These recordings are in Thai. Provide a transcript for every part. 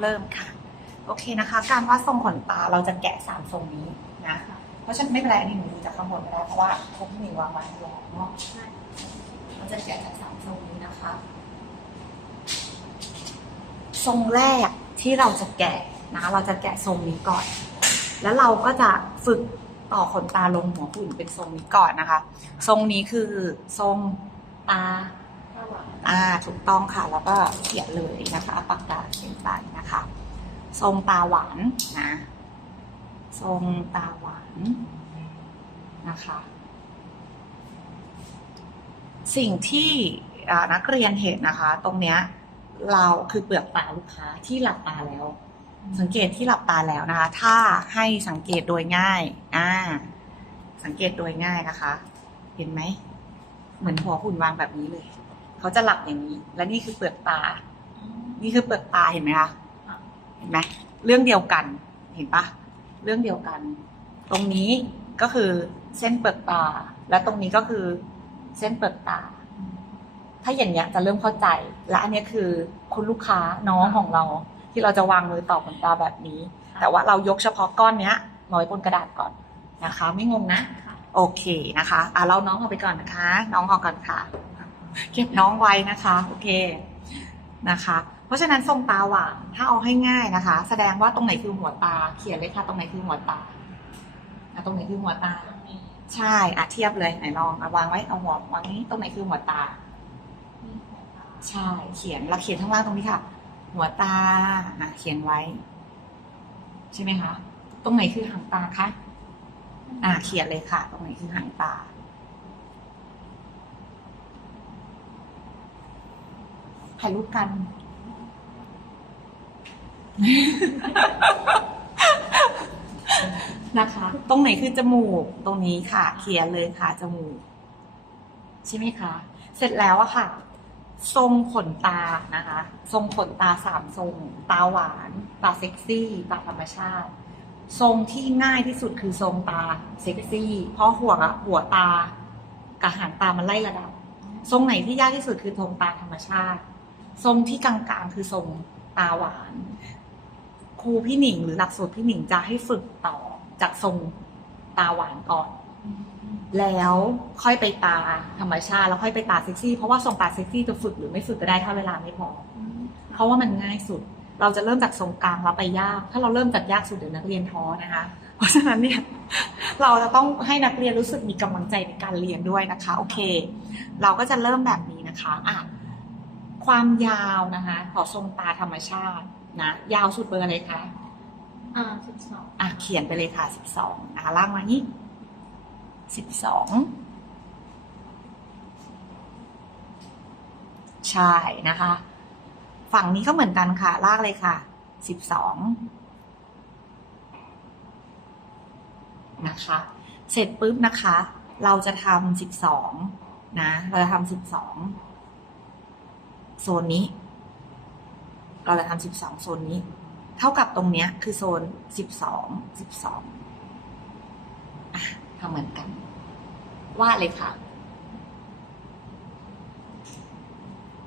เริ่มค่ะ โอเคนะคะ การวาดทรงขนตาเราจะแกะสามทรงนี้นะ เพราะฉะนันไม่เป็นไรอันนี้หนูดูจากข้างบนไม่ได้เพราะว่าคงที่หนูวางไว้แล้วเนาะเราจะแกะจากสามทรงนี้นะคะ ทรงแรกที่เราจะแกะนะเราจะแกะทรงนี้ก่อน แล้วเราก็จะฝึกต่อขนตาลงหัวหุ่นเป็นทรงนี้ก่อนนะคะ ทรงนี้คือทรงตา อ่าถูกต้องค่ะ แล้วก็เขียนเลยนะคะปากกาเขียนไปนะคะ ทรงตาหวานนะ ทรงตาหวานนะคะ สิ่งที่นักเรียนเห็นนะคะ ตรงเนี้ยเราคือเปลือกตาลูกค้าที่หลับตาแล้ว สังเกตที่หลับตาแล้วนะคะ ถ้าให้สังเกตโดยง่ายอ่าสังเกตโดยง่ายนะคะ เห็นไหม เหมือนหัวหุ่นวางแบบนี้เลย เขาจะหลับอย่างนี้ และนี่คือเปลือกตา นี่คือเปลือกตาเห็นไหมคะเห็นไหมเรื่องเดียวกันเห็นปะเรื่องเดียวกัน ตรงนี้ก็คือเส้นเปลือกตา และตรงนี้ก็คือเส้นเปลือกตา ถ้าอย่างเงี้ยจะเริ่มเข้าใจ และอันเนี้ยคือคุณลูกค้าน้องของเรา ที่เราจะวางมือต่อขนตาแบบนี้ แต่ว่าเรายกเฉพาะก้อนเนี้ยน้อยบนกระดาษก่อนนะคะ ไม่งงนะ โอเคนะคะอะเราน้องเอาไปก่อนนะคะ น้องออกก่อนค่ะ เก็บน้องไว้นะคะ โอเคนะคะ เพราะฉะนั้นทรงตาหวานถ้าเอาให้ง่ายนะคะ แสดงว่าตรงไหนคือหัวตา เขียนเลยค่ะ ตรงไหนคือหัวตาอะตรงไหนคือหัวตา ใช่อะเทียบเลยไหนลองเอาวางไว้เอาหัววางนี้ตรงไหนคือหัวตา ใช่เขียนเราเขียนข้างล่างตรงนี้ค่ะ หัวตาอะเขียนไว้ ใช่ไหมคะ ตรงไหนคือหางตาคะอะเขียนเลยค่ะ ตรงไหนคือหางตา ถ่ายรูปกัน นะคะ ตรงไหนคือจมูก ตรงนี้ค่ะ เขียนเลยค่ะจมูก ใช่ไหมคะ เสร็จแล้วอะค่ะ ทรงขนตานะคะ ทรงขนตาสามทรง ตาหวาน ตาเซ็กซี่ ตาธรรมชาติ ทรงที่ง่ายที่สุดคือทรงตาเซ็กซี่ เพราะหัวอะหัวตากับหางตามันไล่ระดับ ทรงไหนที่ยากที่สุดคือทรงตาธรรมชาติ ทรงที่กลางๆ คือทรงตาหวาน ครูพี่หนิง หรือหลักสูตรพี่หนิงจะให้ฝึกต่อจากทรงตาหวานก่อน แล้วค่อยไปตาธรรมชาติ แล้วค่อยไปตาเซ็กซี่เพราะว่าทรงตาเซ็กซี่จะฝึกหรือไม่ฝึกก็ได้ถ้าเวลาไม่พอ เพราะว่ามันง่ายสุด เราจะเริ่มจากทรงกลางแล้วไปยาก ถ้าเราเริ่มจากยากสุดเดี๋ยวนักเรียนท้อนะคะ เพราะฉะนั้นเนี่ยเราจะต้องให้นักเรียนรู้สึกมีกำลังใจในการเรียนด้วยนะคะ โอเค เราก็จะเริ่มแบบนี้นะคะอะ ความยาวนะคะ ของทรงตาธรรมชาตินะ ยาวสุดเบอร์อะไรคะ อ่าสิบสองอะเขียนไปเลยค่ะสิบสองนะคะล่างมานี้สิบสองใช่นะคะ ฝั่งนี้ก็เหมือนกันค่ะ ลากเลยค่ะสิบสองนะคะ เสร็จปุ๊บนะคะ เราจะทำสิบสองนะ เราจะทำสิบสอง โซนนี้ เราจะทำสิบสองโซนนี้ เท่ากับตรงเนี้ย คือโซนสิบสองสิบสองอะทำเหมือนกัน วาดเลยค่ะ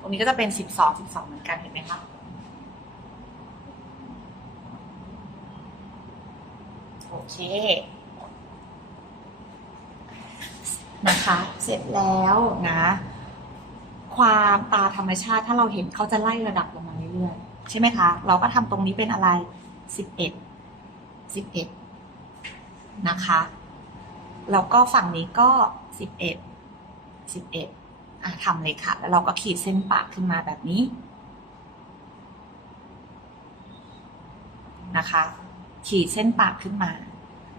ตรงนี้ก็จะเป็นสิบสองสิบสองเหมือนกันเห็นไหมคะโอเค นะคะ เสร็จแล้วนะ ความตาธรรมชาติถ้าเราเห็นเขาจะไล่ระดับลงมาเรื่อยๆใช่ไหมคะ เราก็ทำตรงนี้เป็นอะไรสิบเอ็ดสิบเอ็ดนะคะแล้วก็ฝั่งนี้ก็สิบเอ็ดสิบเอ็ดอะทำเลยค่ะ แล้วเราก็ขีดเส้นปากขึ้นมาแบบนี้นะคะ ขีดเส้นปากขึ้นมา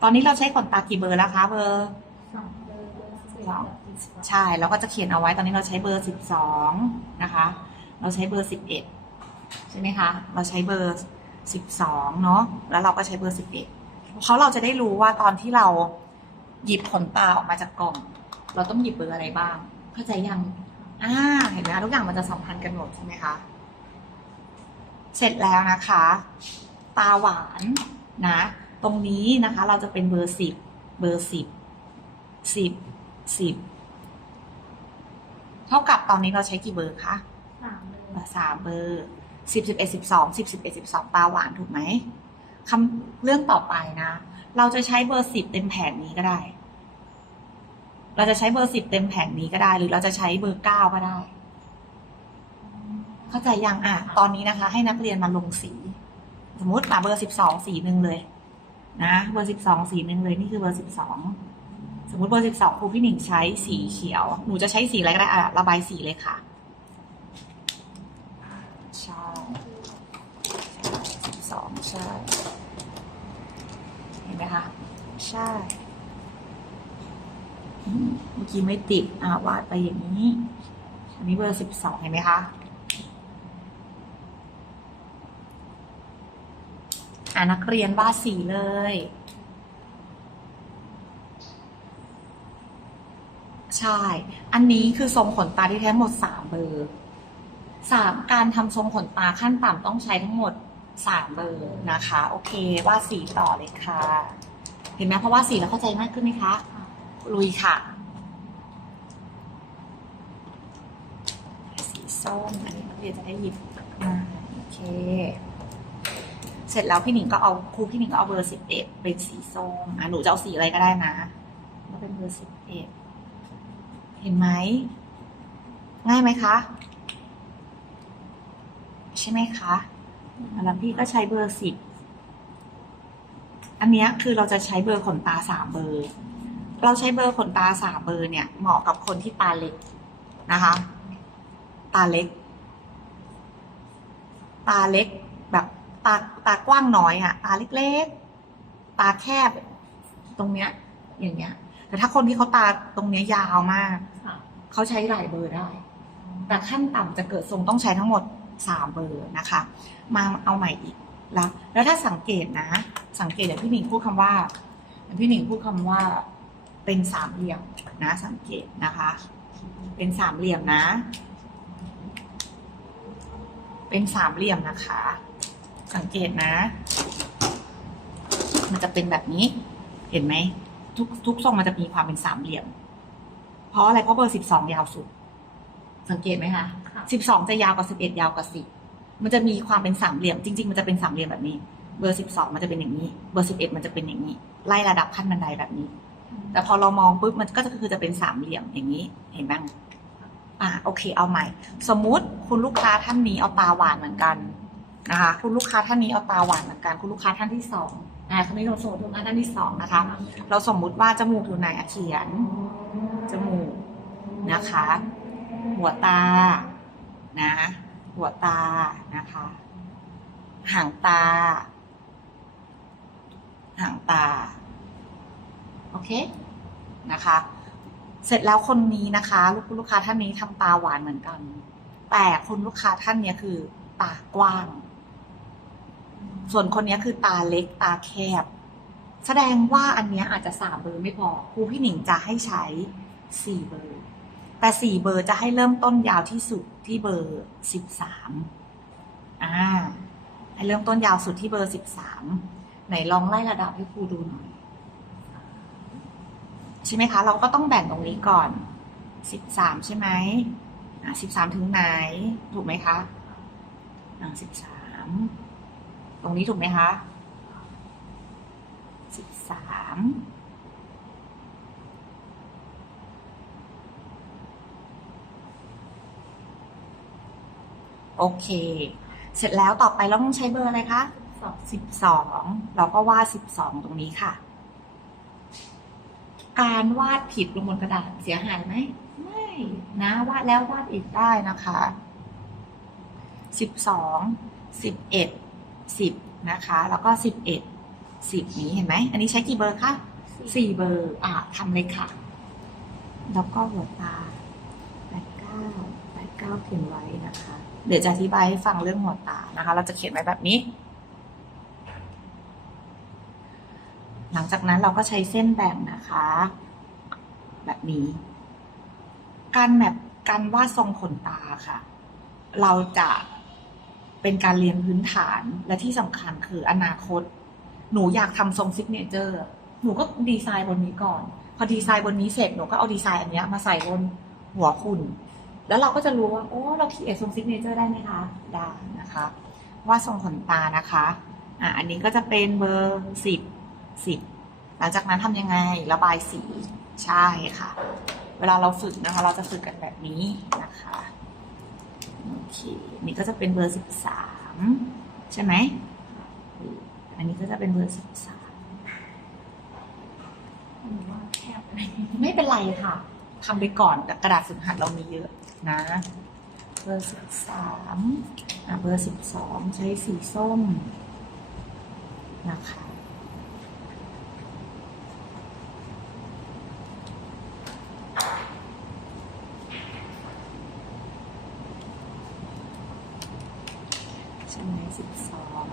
ตอนนี้เราใช้ขนตากี่เบอร์แล้วคะเบอร์ ใช่เราก็จะเขียนเอาไว้ตอนนี้เราใช้เบอร์สิบสองนะคะ เราใช้เบอร์สิบเอ็ดใช่ไหมคะ เราใช้เบอร์สิบสองเนาะแล้วเราก็ใช้เบอร์สิบเอ็ดเพราะเราจะได้รู้ว่าตอนที่เราหยิบขนตาออกมาจากกล่อง เราต้องหยิบเบอร์อะไรบ้าง เข้าใจยังอ่าเห็นไหมทุกอย่างมันจะสัมพันธ์กันหมดใช่ไหมคะเสร็จแล้วนะคะ ตาหวานนะ ตรงนี้นะคะ เราจะเป็นเบอร์สิบเบอร์สิบสิบ สิบเท่ากับตอนนี้เราใช้กี่เบอร์คะสามเบอร์สามเบอร์สิบสิบเอ็ดสิบสองสิบสิบเอ็ดสิบสองตาหวานถูกไหมคำเรื่องต่อไปนะ เราจะใช้เบอร์สิบเต็มแผงนี้ก็ได้ เราจะใช้เบอร์สิบเต็มแผงนี้ก็ได้ หรือเราจะใช้เบอร์เก้าก็ได้ เข้าใจยังอะ ตอนนี้นะคะ ให้นักเรียนมาลงสี สมมติมาเบอร์สิบสองสีหนึ่งเลย นะ เบอร์สิบสองสีหนึ่งเลย นี่คือเบอร์สิบสอง สมมติเบอร์สิบสองครูพี่หนิงใช้สีเขียว หนูจะใช้สีอะไรก็ได้อะระบายสีเลยค่ะใช่สิบสองใช่ เห็นไหมคะ ใช่ เมื่อกี้ไม่ติดอ่าวาดไปอย่างนี้ อันนี้เบอร์สิบสองเห็นไหมคะอ่านักเรียนวาดสีเลย ใช่ อันนี้คือทรงขนตาที่แท้หมดสามเบอร์สามการทำทรงขนตาขั้นต่ำต้องใช้ทั้งหมดสามเบอร์นะคะ โอเควาดสีต่อเลยค่ะ เห็นไหมเพราะว่าสีแล้วเข้าใจมากขึ้นไหมคะ ลุยค่ะ สีส้มอันนี้เรียนจะได้หยิบมาโอเค เสร็จแล้วพี่หนิงก็เอาครูพี่หนิงก็เอาเบอร์สิบเอ็ดเป็นสีส้มอะหนูจะเอาสีอะไรก็ได้นะก็เป็นเบอร์สิบเอ็ด เห็นไหม ง่ายไหมคะ ใช่ไหมคะแล้วพี่ก็ใช้เบอร์สิบ อันนี้คือเราจะใช้เบอร์ขนตาสามเบอร์ เราใช้เบอร์ขนตาสามเบอร์เนี่ย เหมาะกับคนที่ตาเล็กนะคะ ตาเล็ก ตาเล็กแบบตาตากว้างน้อยอะตาเล็กๆ ตาแคบ ตรงเนี้ย อย่างเงี้ย แต่ถ้าคนที่เขาตาตรงเนี้ยยาวมาก เขาใช้หลายเบอร์ได้ แต่ขั้นต่ำจะเกิดทรงต้องใช้ทั้งหมดสามเบอร์นะคะ มาเอาใหม่อีกแล้วแล้วถ้าสังเกตนะ สังเกตอย่างพี่หนิงพูดคำว่าอย่า พี่หนิงพูดคำว่าเป็นสามเหลี่ยมนะสังเกตนะคะ เป็นสามเหลี่ยมนะ เป็นสามเหลี่ยมนะคะ สังเกตนะ มันจะเป็นแบบนี้ เห็นไหมทุกทุกทรงมันจะมีความเป็นสามเหลี่ยม เพราะอะไรเพราะเบอร์สิบสองยาวสุด สังเกตไหมคะค่ะสิบสองจะยาวกว่าสิบเอ็ดยาวกว่าสิบมันจะมีความเป็นสามเหลี่ยม จริง ๆ มันจะเป็นสามเหลี่ยมแบบนี้ เบอร์สิบสองมันจะเป็นอย่างนี้ เบอร์สิบเอ็ดมันจะเป็นอย่างนี้ ไล่ระดับขั้นบันไดแบบนี้ แต่พอเรามองปุ๊บมันก็จะคือจะเป็นสามเหลี่ยมอย่างนี้ เห็นบ้างอ่าโอเค เอาใหม่ สมมุติคุณลูกค้าท่านนี้เอาตาหวานเหมือนกันนะคะ คุณลูกค้าท่านนี้เอาตาหวานเหมือนกัน คุณลูกค้าท่านที่สอง อ่าคนนี้เราสมมติลูกค้านที่สองนะคะ เราสมมุติว่าจมูกอยู่ไหนเขียน จมูกนะคะ หัวตา นะ หัวตา นะคะ หางตา หางตา โอเค นะคะ เสร็จแล้วคนนี้นะคะ ลูกลูกค้าท่านนี้ทำตาหวานเหมือนกัน แต่คุณลูกค้าท่านเนี้ยคือตากว้าง ส่วนคนนี้คือตาเล็กตาแคบ แสดงว่าอันนี้อาจจะสามเบอร์ไม่พอครูพี่หนิงจะให้ใช้สี่เบอร์ แต่สี่เบอร์จะให้เริ่มต้นยาวที่สุดที่เบอร์สิบสามอ่าให้เริ่มต้นยาวสุดที่เบอร์สิบสามไหนลองไล่ระดับให้ครูดูหน่อยใช่ไหมคะ เราก็ต้องแบ่งตรงนี้ก่อนสิบสามใช่ไหมอ่าสิบสามถึงไหน ถูกไหมคะอ่าสิบสาม ตรงนี้ถูกไหมคะสิบสามโอเค เสร็จแล้วต่อไปเราต้องใช้เบอร์อะไรคะสองสิบสองเราก็วาดสิบสองตรงนี้ค่ะ การวาดผิดลงบนกระดาษเสียหายไหมไม่นะวาดแล้ววาดอีกได้นะคะสิบสองสิบเอ็ด สิบนะคะ แล้วก็สิบเอ็ดสิบนี้เห็นไหม อันนี้ใช้กี่เบอร์คะสี่เบอร์ อะทำเลยค่ะ แล้วก็หัวตาแปดเก้าแปดเก้าเขียนไว้นะคะ เดี๋ยวจะอธิบายให้ฟังเรื่องหัวตานะคะ เราจะเขียนไว้แบบนี้ หลังจากนั้นเราก็ใช้เส้นแบ่งนะคะ แบบนี้ การแบบการวาดทรงขนตาค่ะ เราจะ เป็นการเรียนพื้นฐานและที่สำคัญคืออนาคต หนูอยากทำทรงซิกเนเจอร์หนูก็ดีไซน์บนนี้ก่อน พอดีไซน์บนนี้เสร็จหนูก็เอาดีไซน์อันเนี้ยมาใส่บนหัวคุณ แล้วเราก็จะรู้ว่าโอ้เราคิดทรงซิกเนเจอร์ได้ไหมคะได้นะคะวาดทรงขนตานะคะอะอันนี้ก็จะเป็นเบอร์สิบสิบหลังจากนั้นทำยังไงระบายสีใช่ค่ะ เวลาเราฝึกนะคะ เราจะฝึกกันแบบนี้นะคะ นนี้ก็จะเป็นเบอร์สิบสามใช่ไหม อันนี้ก็จะเป็นเบอร์สิบสามไไม่เป็นไรค่ะทำไปก่อนแต่กระดาษฝึกหัดเรามีเยอะนะ เบอร์สิบสามเบอร์สิบสองใช้สีส้มนะคะ ใช่ไหมสิบสอง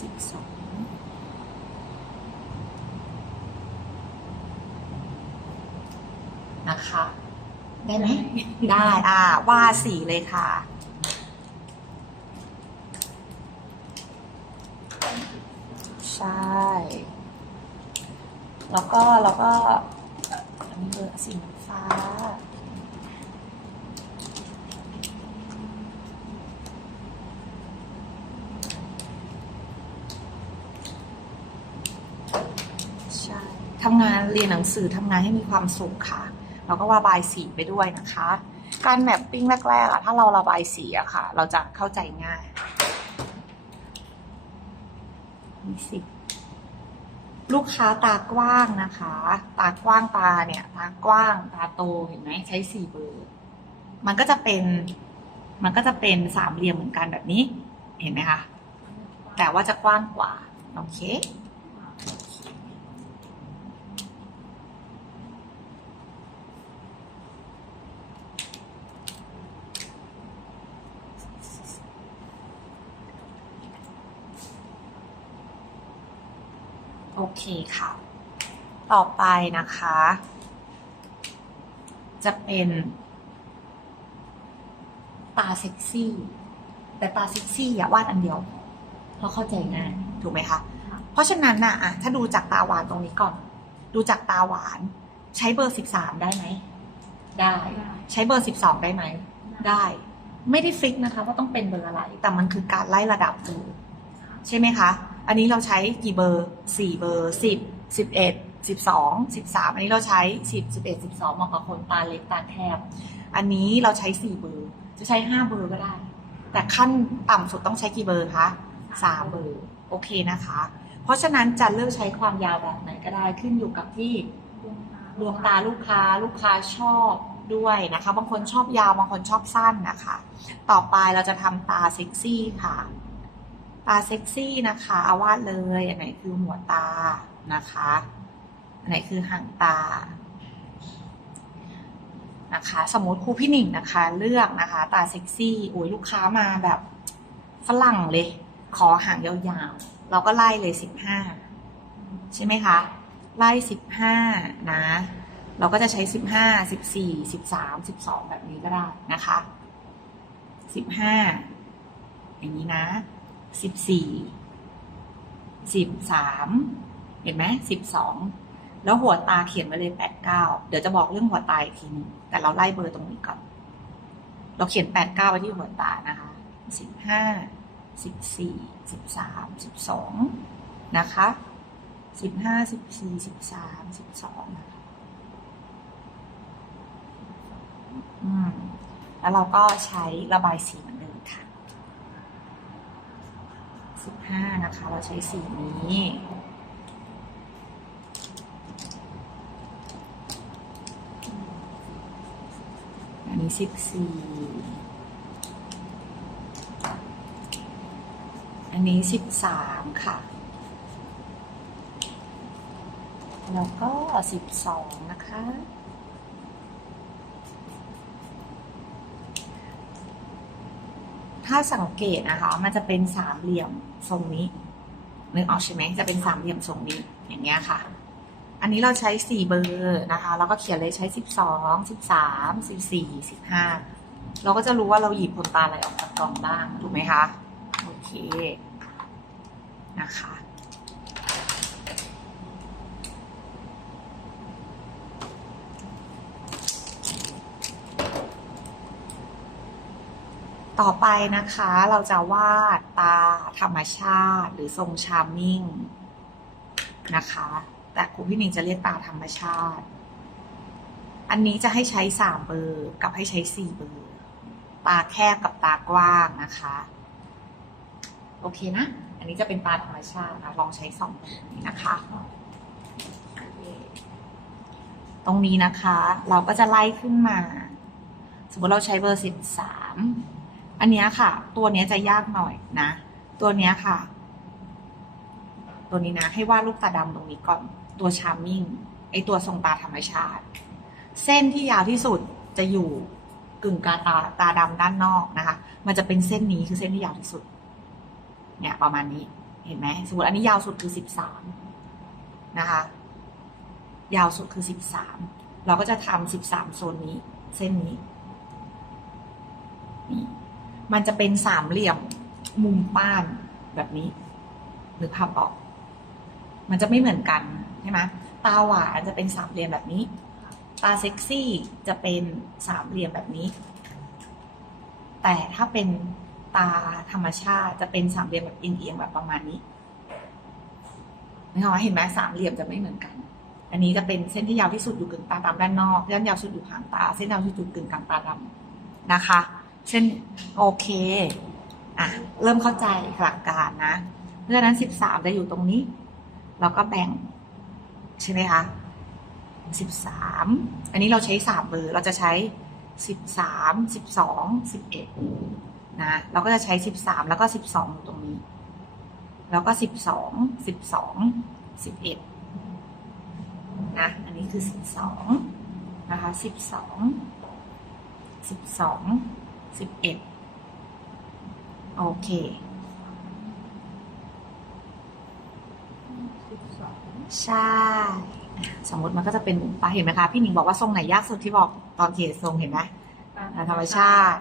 สิบสอง นะคะ ได้ไหม ได้อ่าวาดสีเลยค่ะ ใช่ แล้วก็แล้วก็อันนี้เบอร์สีฟ้าใช่ทำงานเรียนหนังสือทำงานให้มีความสุขค่ะ เราก็ระบายสีไปด้วยนะคะ การแมปปิ้งแรกๆอะถ้าเราระบายสีอะค่ะ เราจะเข้าใจง่ายมีสิลูกค้าตากว้างนะคะ ตากว้างตาเนี่ยตากว้างตาโตเห็นไหมใช้สี่เบอร์ มันก็จะเป็นมันก็จะเป็นสามเหลี่ยมเหมือนกันแบบนี้ เห็นไหมคะ แต่ว่าจะกว้างกว่า โอเค โอ เคค่ะ ต่อไปนะคะ จะเป็นตาเซ็กซี่ แต่ตาเซ็กซี่อย่าวาดอันเดียว เพราะเข้าใจง่ายถูกไหมคะ เพราะฉะนั้นน่ะอะถ้าดูจากตาหวานตรงนี้ก่อน ดูจากตาหวาน ใช้เบอร์สิบสามได้ไหม ได้ ใช้เบอร์สิบสองได้ไหม ได้ ไม่ได้ฟิกนะคะ ว่าต้องเป็นเบอร์อะไร แต่มันคือการไล่ระดับเบอร์ใช่ไหมคะ อันนี้เราใช้กี่เบอร์ 4 เบอร์ 10 11 12 13 อันนี้เราใช้ 10 11 12เหมาะกับคนตาเล็กตาแคบ อันนี้เราใช้ 4 เบอร์ จะใช้ 5 เบอร์ก็ได้ แต่ขั้นต่ำสุดต้องใช้กี่เบอร์คะ3เบอร์ โอเคนะคะ เพราะฉะนั้นจะเลือกใช้ความยาวแบบไหนก็ได้ขึ้นอยู่กับที่ดวงตาลูกค้าลูกค้าชอบด้วยนะคะ บางคนชอบยาว บางคนชอบสั้นนะคะ ต่อไปเราจะทำตาเซ็กซี่ค่ะ ตาเซ็กซี่นะคะอวาดเลย อันไหนคือหัวตานะคะ อันไหนคือหางตานะคะสมมติครูพี่หนิงนะคะเลือกนะคะ ตาเซ็กซี่โอ้ยลูกค้ามาแบบฝรั่งเลย ขอหางยาวๆ เราก็ไล่เลยสิบห้าใช่ไหมคะ ไล่สิบห้านะ เราก็จะใช้สิบห้าสิบสี่สิบสามสิบสองแบบนี้ก็ได้นะคะสิบห้าอย่างนี้นะ สิบสี่สิบสามเห็นไหมสิบสองแล้วหัวตาเขียนไว้เลยแปดเก้าเดี๋ยวจะบอกเรื่องหัวตาอีกทีนึงแต่เราไล่เบอร์ตรงนี้ก่อน เราเขียนแปดเก้าไว้ที่หัวตานะคะสิบห้าสิบสี่สิบสามสิบสองนะคะสิบห้าสิบสี่สิบสามสิบสองนะคะอืมแล้วเราก็ใช้ระบายสีเหมือน สิบห้านะคะ เราใช้สีนี้อันนี้สิบสี่อันนี้สิบสามค่ะ แล้วก็สิบสองนะคะ ถ้าสังเกตนะคะ มันจะเป็นสามเหลี่ยมทรงนี้นึกออกใช่ไหมจะเป็นสามเหลี่ยมทรงนี้อย่างเงี้ยค่ะ อันนี้เราใช้สี่เบอร์นะคะ แล้วก็เขียนเลยใช้สิบสองสิบสามสิบสี่สิบห้าเราก็จะรู้ว่าเราหยิบขนตาอะไรออกจากกล่องบ้างถูกไหมคะ โอเคนะคะ ต่อไปนะคะเราจะวาดตาธรรมชาติหรือทรงชาร์มมิ่งนะคะ แต่ครูพี่หนิงจะเรียกตาธรรมชาติ อันนี้จะให้ใช้สามเบอร์กับให้ใช้สี่เบอร์ตาแคบกับตากว้างนะคะ โอเคนะ อันนี้จะเป็นตาธรรมชาตินะลองใช้สองเบอร์นี้นะคะ ตรงนี้นะคะ เราก็จะไล่ขึ้นมา สมมติเราใช้เบอร์สิบสาม อันนี้ค่ะ ตัวนี้จะยากหน่อยนะ ตัวนี้ค่ะ ตัวนี้นะ ให้วาดลูกตาดำตรงนี้ก่อน ตัวชาร์มมิ่งไอตัวทรงตาธรรมชาติ เส้นที่ยาวที่สุดจะอยู่กึ่งกลางตาตาดำด้านนอกนะคะ มันจะเป็นเส้นนี้คือเส้นที่ยาวที่สุด เนี่ยประมาณนี้เห็นไหมสมมติอันนี้ยาวสุดคือสิบสามนะคะ ยาวสุดคือสิบสามเราก็จะทำสิบสามโซนนี้ เส้นนี้นี่ มันจะเป็นสามเหลี่ยมมุมป้านแบบนี้ หรือภาพออก มันจะไม่เหมือนกันใช่ไหมตาหวานจะเป็นสามเหลี่ยมแบบนี้ ตาเซ็กซี่จะเป็นสามเหลี่ยมแบบนี้ แต่ถ้าเป็นตาธรรมชาติจะเป็นสามเหลี่ยมแบบเอียงๆแบบประมาณนี้นะคะเห็นไหมสามเหลี่ยมจะไม่เหมือนกัน อันนี้จะเป็นเส้นที่ยาวที่สุดอยู่กึ่งตาดำด้านนอกเส้นยาวสุดอยู่หางตา เส้นยาวสุดอยู่กึ่งกลางตาดำนะคะ เช่นโอเคอะเริ่มเข้าใจหลักการนะเพราะฉะนั้นสิบสามจะอยู่ตรงนี้ เราก็แบ่ง ใช่ไหมคะสิบสามอันนี้เราใช้สามเบอร์เราจะใช้สิบสามสิบสองสิบเอ็ดนะเราก็จะใช้สิบสามแล้วก็สิบสองอยู่ตรงนี้ แล้วก็สิบสองสิบสองสิบเอ็ดนะอันนี้คือสิบสองนะคะสิบสองสิบสอง สิบเอ็ดโอเคสิบสองใช่สมมติมันก็จะเป็นหมุนปลาเห็นไหมคะ พี่หนิงบอกว่าทรงไหนยากสุดที่บอกตอนเขียนทรงเห็นไหมอ่าธรรมชาติ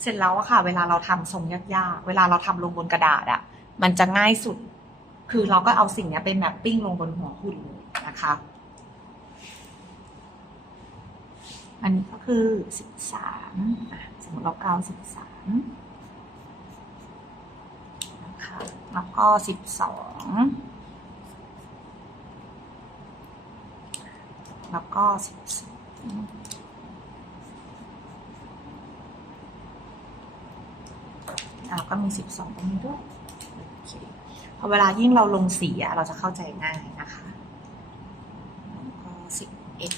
เสร็จแล้วอะค่ะ เวลาเราทำทรงยากๆ เวลาเราทำลงบนกระดาษอะมันจะง่ายสุด คือเราก็เอาสิ่งเนี้ยเป็นแมปปิ้งลงบนหัวหุ่นเลยนะคะ อันนี้ก็คือสิบสาม สมมติเราเก้าสิบสามนะคะแล้วก็สิบสองแล้วก็สิบสองเราก็มีสิบสองตรงนี้ด้วยโอเคพอเวลายิ่งเราลงสีเราจะเข้าใจง่ายนะคะแล้วก็สิบเอ็ด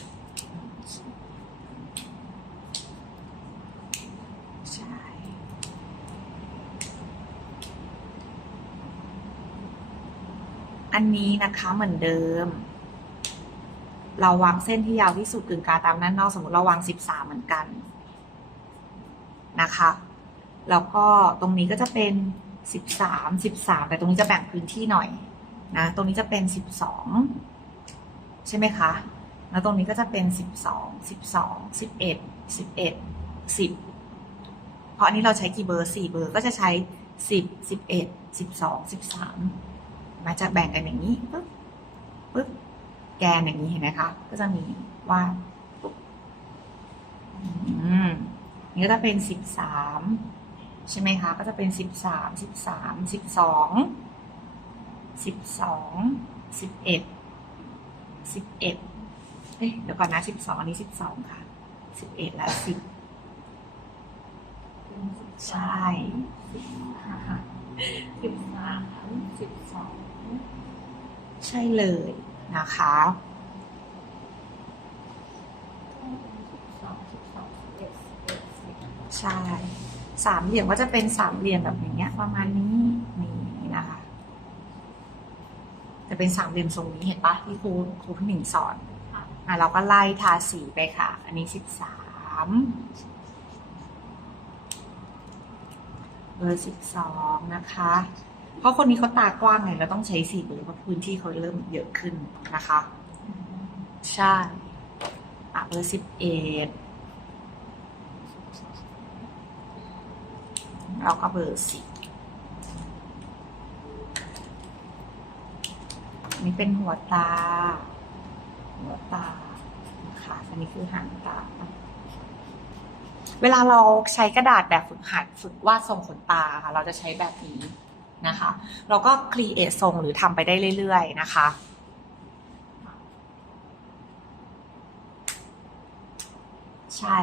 อันนี้นะคะเหมือนเดิม เราวางเส้นที่ยาวที่สุดกึ่งกลางตามด้านนอกสมมติเราวางสิบ13 เหมือนกันนะคะ แล้วก็ตรงนี้ก็จะเป็นสิบสามสิบสามแต่ตรงนี้จะแบ่งพื้นที่หน่อยนะ ตรงนี้จะเป็นสิบสองใช่ไหมคะ แล้วตรงนี้ก็จะเป็นสิบสองสิบสองสิบเอ็ดสิบเอ็ดสิบเพราะอันนี้เราใช้กี่เบอร์สี่เบอร์ก็จะใช้สิบสิบเอ็ดสิบสองสิบสาม มาจะแบ่งกันอย่างนี้ปึ๊บปึ๊บแกนอย่างนี้เห็นไหมคะ ก็จะมีว่าปุ๊บอืมนี่ก็จะเป็นสิบสามใช่ไหมคะ ก็จะเป็นสิบสามสิบสามสิบสองสิบสองสิบเอ็ดสิบเอ็ดเอ๊ะเดี๋ยวก่อนนะสิบสองอันนี้สิบสองค่ะสิบเอ็ดและสิบใช่สิบสามสิบสอง ใช่เลยนะคะใช่สามเหลี่ยมก็จะเป็นสามเหลี่ยมแบบอย่างเงี้ย ประมาณนี้นี่นะคะ จะเป็นสามเหลี่ยมทรงนี้เห็นปะที่ครูครูพี่หนึ่งสอนอะเราก็ไล่ทาสีไปค่ะ อันนี้สิบสามเบอร์สิบสองนะคะ เพราะคนนี้เขาตากว้างไงเราต้องใช้สีเบอร์เพราะพื้นที่เขาเริ่มเยอะขึ้นนะคะ ใช่อะเบอร์สิบเอ็ดแล้วก็เบอร์สิบอันนี้เป็นหัวตา หัวตานะคะอันนี้คือหางตา เวลาเราใช้กระดาษแบบฝึกหัดฝึกวาดทรงขนตาค่ะ เราจะใช้แบบนี้ นะคะ เราก็ครีเอททรงหรือทำไปได้เรื่อยๆนะคะใช่